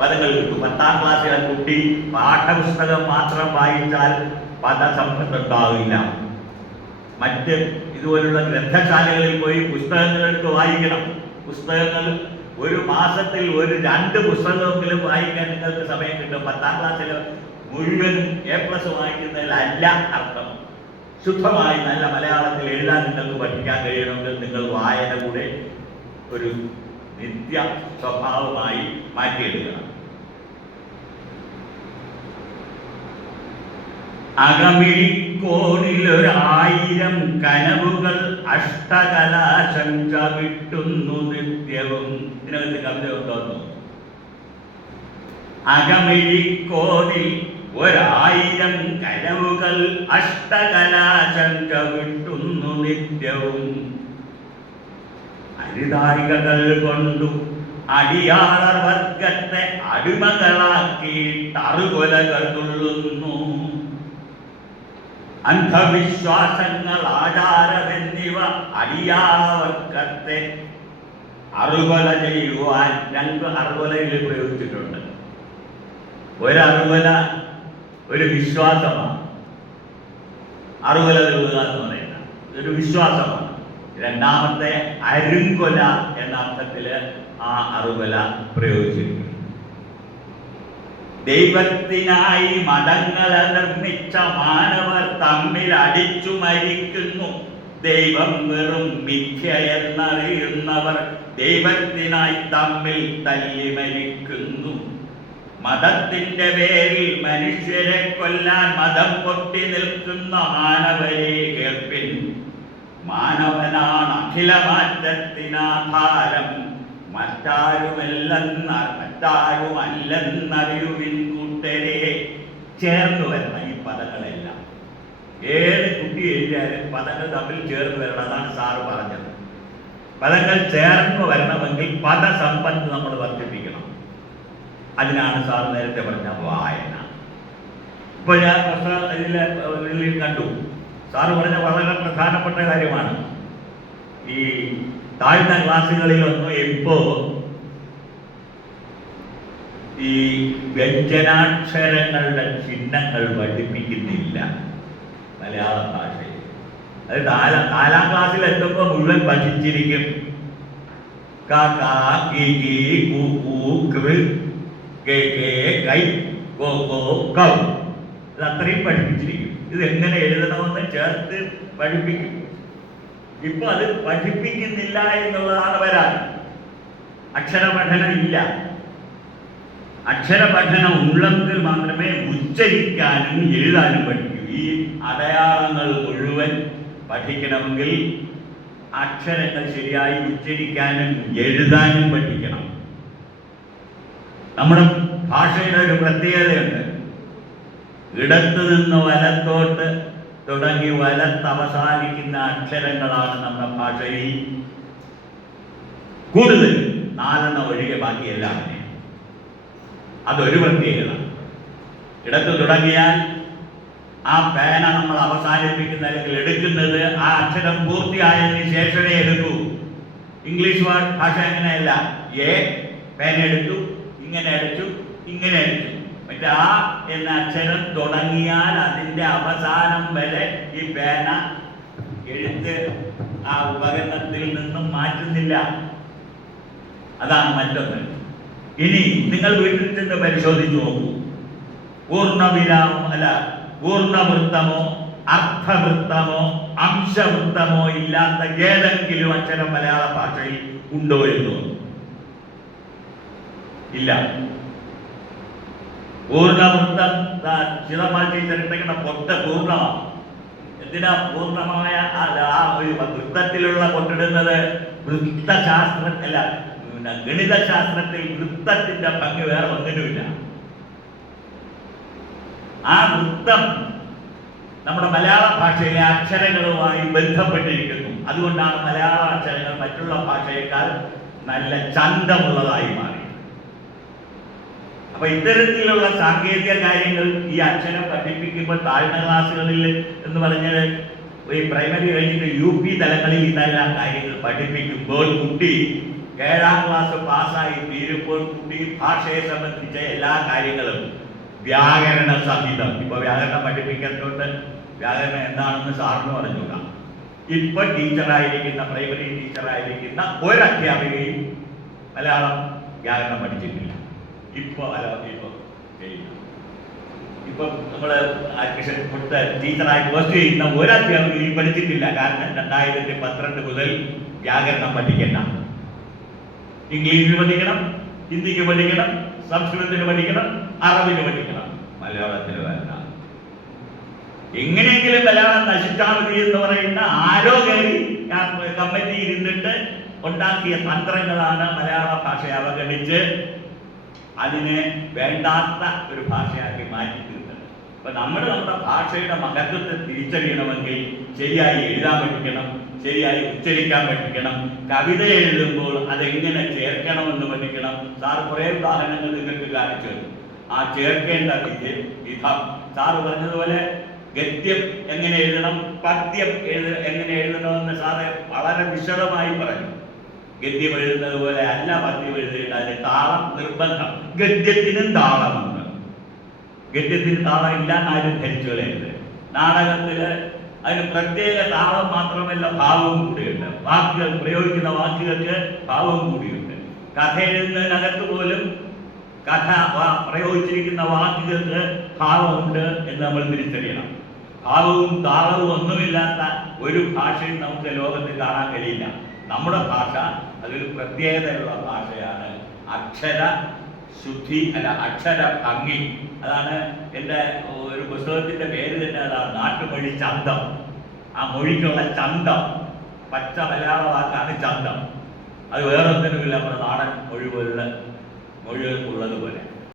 പദങ്ങൾ കിട്ടും. പത്താം ക്ലാസ്സിലെ കുട്ടി പാഠപുസ്തകം മാത്രം വായിച്ചാൽ പദസമ്പത്ത് ഉണ്ടാവില്ല മറ്റ് ഇതുപോലുള്ള ഗ്രന്ഥശാലകളിൽ പോയി പുസ്തകങ്ങളെടുത്ത് വായിക്കണം. പുസ്തകങ്ങൾ ഒരു മാസത്തിൽ ഒരു രണ്ട് പുസ്തകമെങ്കിലും വായിക്കാൻ നിങ്ങൾക്ക് സമയം കിട്ടും. പത്താം ക്ലാസ്സിൽ മുഴുവനും എ പ്ലസ് വായിക്കുന്നതിലല്ല അർത്ഥം. ശുദ്ധമായി നല്ല മലയാളത്തിൽ എഴുതാൻ നിങ്ങൾക്ക് പഠിക്കാൻ കഴിയണമെങ്കിൽ നിങ്ങൾ വായന കൂടെ ഒരു നിത്യ സ്വഭാവമായി മാറ്റിയെടുക്കണം. അകമിഴിക്കോണിലൊരായിരം കനവുകൾ അഷ്ടകലാശം വിട്ടുന്നു നിത്യവും. ഇതിനകത്ത് കവിത ഉണ്ടോന്നു അകമിഴിക്കോണിൽ ഒരായിരം കനവുകൾ അഷ്ടകലാശം വിട്ടുന്നു നിത്യവും. അരുതായികകൾ കൊണ്ടു അടിയാളർ വർഗത്തെ അടിമകളാക്കി തറുകൊലകൾ തുള്ളുന്നു അന്ധവിശ്വാസങ്ങൾ ആചാരമെന്നിവ അടിയാളവർഗത്തെ അറുവല ചെയ്യുവാൻ രണ്ട് അറുവലയിൽ പ്രയോഗിച്ചിട്ടുണ്ട്. ഒരു ഒരു വിശ്വാസമാണ്. അറുവല തരുക എന്ന് പറയുന്നത്. ഒരു വിശ്വാസമാണ്. രണ്ടാമത്തെ അരുങ്കൊല എന്ന അർത്ഥത്തിൽ ആ അറുവല പ്രയോഗിച്ചിരിക്കുന്നു ദൈവത്തിനായി മതങ്ങളെ നിർമ്മിച്ച മാനവർ തമ്മിൽ അടിച്ചു മരിക്കുന്നു. ദൈവം വെറും മിഥ്യയെന്നറിയുന്നവർ ദൈവത്തിനായി തമ്മിൽ തല്ലി മരിക്കുന്നു. മതത്തിന്റെ പേരിൽ മനുഷ്യരെ കൊല്ലാൻ മതം പൊട്ടി നിൽക്കുന്ന മാനവരെ കേൾപ്പിൻ. മാനവനാണ് അഖിലമാറ്റത്തിനാധാരം. മറ്റാരുമല്ലെന്ന മറ്റാരുമല്ലെന്നറിയുവിൻ കൂട്ടരെ. ചേർന്ന് വരണം ഈ പദങ്ങളെല്ലാം. ഏത് കുട്ടി എഴുതിയാലും പദങ്ങൾ തമ്മിൽ ചേർന്ന് വരണം അതാണ് സാറ് പറഞ്ഞത്. പദങ്ങൾ ചേർന്ന് വരണമെങ്കിൽ പദസമ്പത്ത് നമ്മൾ വർദ്ധിപ്പിക്കണം. അതിനാണ് സാർ നേരത്തെ പറഞ്ഞ വായന. ഇപ്പൊ ഞാൻ പ്രശ്ന ഇതിൽ കണ്ടു. സാറ് പറഞ്ഞ വളരെ പ്രധാനപ്പെട്ട കാര്യമാണ്. ഈ താഴ്ന്ന ക്ലാസ്സുകളിലൊന്നും ഇപ്പോ ഈ വ്യഞ്ജനാക്ഷരങ്ങളുടെ ചിഹ്നങ്ങൾ പഠിപ്പിക്കുന്നില്ല മലയാള ഭാഷയിൽ. അത് നാലാം നാലാം ക്ലാസ്സിൽ എത്തുമ്പോൾ മുഴുവൻ പഠിച്ചിരിക്കും? ക, ക, കി. ഇത് അത്രയും പഠിപ്പിച്ചിരിക്കും. ഇത് എങ്ങനെ എഴുതണമെന്ന് ചേർത്ത് പഠിപ്പിക്കും. ഇപ്പൊ അത് പഠിപ്പിക്കുന്നില്ല എന്നുള്ളതാണ് വരാൻ. അക്ഷരപഠനം ഇല്ല അക്ഷരപഠനം ഉള്ളെങ്കിൽ മാത്രമേ ഉച്ചരിക്കാനും എഴുതാനും പഠിക്കൂ. ഈ അടയാളങ്ങൾ മുഴുവൻ പഠിക്കണമെങ്കിൽ അക്ഷരങ്ങൾ ശരിയായി ഉച്ചരിക്കാനും എഴുതാനും പഠിക്കണം. നമ്മുടെ ഭാഷയുടെ ഒരു പ്രത്യേകതയുണ്ട്. ഇടത്തു നിന്ന് വലത്തോട്ട് തുടങ്ങി വലത്ത് അവസാനിക്കുന്ന അക്ഷരങ്ങളാണ് നമ്മുടെ ഭാഷയിൽ. കൂടുതൽ നാലെണ്ണം ഒഴികെ ബാക്കിയെല്ലാം അതൊരു പ്രത്യേകത ഇടത്ത് തുടങ്ങിയാൽ ആ പേന നമ്മൾ അവസാനിപ്പിക്കുന്ന അല്ലെങ്കിൽ എടുക്കുന്നത് ആ അക്ഷരം പൂർത്തിയായതിനു ശേഷമേ എടുക്കൂ. ഇംഗ്ലീഷ് ഭാഷ അങ്ങനെയല്ല. എ പേന എടുത്തു ഇങ്ങനെ അടിച്ചു ഇങ്ങനെ അടിച്ചു. ആ എന്ന അക്ഷരം തുടങ്ങിയാൽ അതിന്റെ അവസാനം വരെ ഈ പേന എഴുത്ത് ആ ഉപകരണത്തിൽ നിന്നും മാറ്റുന്നില്ല. അതാണ് മറ്റൊന്ന്. ഇനി നിങ്ങൾ വീട്ടിൽ നിന്ന് പരിശോധിച്ചു നോക്കൂ. പൂർണവിരാമം അല്ല പൂർണവൃത്തമോ അർത്ഥവൃത്തമോ അംശവൃത്തമോ ഇല്ലാത്ത ഏതെങ്കിലും അക്ഷരം മലയാള ഭാഷയിൽ ഉണ്ടോ എന്ന്? തോന്നുന്നു ഇല്ല പൂർണവൃത്തം ചിതമാറ്റി ടീച്ചറിട്ടേക്കുന്ന പൊട്ട പൂർണമാണ് എന്തിനാ പൂർണമായ ആ- ഒരു വൃത്തത്തിലുള്ള കൊണ്ടിടുന്നത്? വൃത്തശാസ്ത്ര അല്ല പിന്നെ ഗണിതശാസ്ത്രത്തിൽ വൃത്തത്തിന്റെ പങ്ക് വേറെ ഒന്നിനുമില്ല. ആ വൃത്തം നമ്മുടെ മലയാള ഭാഷയിലെ അക്ഷരങ്ങളുമായി ബന്ധപ്പെട്ടിരിക്കുന്നു. അതുകൊണ്ടാണ് മലയാള അക്ഷരങ്ങൾ മറ്റുള്ള ഭാഷയേക്കാൾ നല്ല ചന്തമുള്ളതായി മാറി. അപ്പൊ ഇത്തരത്തിലുള്ള സാങ്കേതിക കാര്യങ്ങൾ ഈ അച്ഛനെ പഠിപ്പിക്കുമ്പോൾ താഴ്ന്ന ക്ലാസ്സുകളിൽ എന്ന് പറഞ്ഞത് ഈ പ്രൈമറി കഴിഞ്ഞിട്ട് യു പി തലങ്ങളിൽ ഇതെല്ലാം കാര്യങ്ങൾ പഠിപ്പിക്കുമ്പോൾ കുട്ടി ഏഴാം ക്ലാസ് പാസ്സായി തീരുമ്പോൾ കുട്ടി ഭാഷയെ സംബന്ധിച്ച എല്ലാ കാര്യങ്ങളും വ്യാകരണ സഹിതം. ഇപ്പൊ വ്യാകരണം പഠിപ്പിക്കുന്നതുകൊണ്ട് വ്യാകരണം എന്താണെന്ന് സാറിന് പറഞ്ഞുകൂടാ. ഇപ്പൊ ടീച്ചറായിരിക്കുന്ന പ്രൈമറി ടീച്ചറായിരിക്കുന്ന ഒരു അധ്യാപികയും മലയാളം വ്യാകരണം പഠിച്ചിട്ടില്ല. ഇപ്പൊ അല്ല ഇപ്പൊ ഇപ്പൊ നമ്മൾ അഡ്മിഷൻ കൊടുത്ത ടീച്ചറായി പോസ്റ്റ് ചെയ്യുന്ന ഒരു അധ്യാപകയും പഠിച്ചിട്ടില്ല കാരണം രണ്ടായിരത്തി പന്ത്രണ്ട് മുതൽ വ്യാകരണം പഠിക്കണ്ട. ഇംഗ്ലീഷിന് പഠിക്കണം ഹിന്ദിക്ക് പഠിക്കണം സംസ്കൃതത്തിന് പഠിക്കണം അറബിന് പഠിക്കണം. മലയാളത്തിന് വേണ്ട. എങ്ങനെയെങ്കിലും മലയാളം നശിച്ചാൽ മതി എന്ന് പറയുന്ന ആരോ കമ്മിറ്റി ഇരുന്നിട്ട് ഉണ്ടാക്കിയ തന്ത്രങ്ങളാണ് മലയാള ഭാഷയെ അവഗണിച്ച് അതിനെ വേണ്ടാത്ത ഒരു ഭാഷയാക്കി മാറ്റി തീർത്തത് അപ്പൊ നമ്മൾ നമ്മുടെ ഭാഷയുടെ മഹത്വത്തെ തിരിച്ചറിയണമെങ്കിൽ ശരിയായി എഴുതാൻ പഠിക്കണം ശരിയായി ഉച്ചരിക്കാൻ പഠിക്കണം കവിത എഴുതുമ്പോൾ അതെങ്ങനെ ചേർക്കണമെന്ന് പഠിക്കണം. സാർ കുറെ ഉദാഹരണങ്ങൾ നിങ്ങൾക്ക് കാണിച്ചു തരും. ആ ചേർക്കേണ്ട വിധി വിധം. സാറ് പറഞ്ഞതുപോലെ ഗദ്യം എങ്ങനെ എഴുതണം പദ്യം എഴുത എങ്ങനെ എഴുതണമെന്ന് സാറ് വളരെ വിശദമായി പറഞ്ഞു. ഗദ്യം എഴുതുന്നത് പോലെ അല്ല പദ്യം എഴുതേണ്ട അതിന് താളം നിർബന്ധം. ഗദ്യത്തിനും താളമുണ്ട് ഗദ്യത്തിന് താളം ഇല്ല ആരും ധരിച്ചു കളയരുത് നാടകത്തിൽ അതിന് പ്രത്യേക താളം മാത്രമല്ല ഭാവവും കൂടിയുണ്ട്. വാക്കുകൾ പ്രയോഗിക്കുന്ന വാക്കുകൾക്ക് ഭാവവും കൂടിയുണ്ട്. കഥ എഴുതുന്നതിനകത്ത് പോലും കഥ പ്രയോഗിച്ചിരിക്കുന്ന വാക്കുകൾക്ക് ഭാവമുണ്ട് എന്ന് നമ്മൾ തിരിച്ചറിയണം. ഭാവവും താളവും ഒന്നുമില്ലാത്ത ഒരു ഭാഷയും നമുക്ക് ലോകത്ത് കാണാൻ കഴിയില്ല. നമ്മുടെ ഭാഷ അതൊരു പ്രത്യേകതയുള്ള ഭാഷയാണ്. അക്ഷര ശുദ്ധി അല്ല അക്ഷര ഭംഗി. അതാണ് എന്റെ ഒരു പുസ്തകത്തിന്റെ പേര് തന്നെ അതാണ് നാട്ടുമൊഴി ചന്തം. ആ മൊഴിക്കുള്ള ചന്തം പച്ച മലയാള വാക്കാണ് ചന്തം. അത് വേറൊന്നിനുമില്ല നമ്മുടെ നാടൻ മൊഴി പോലുള്ള മൊഴി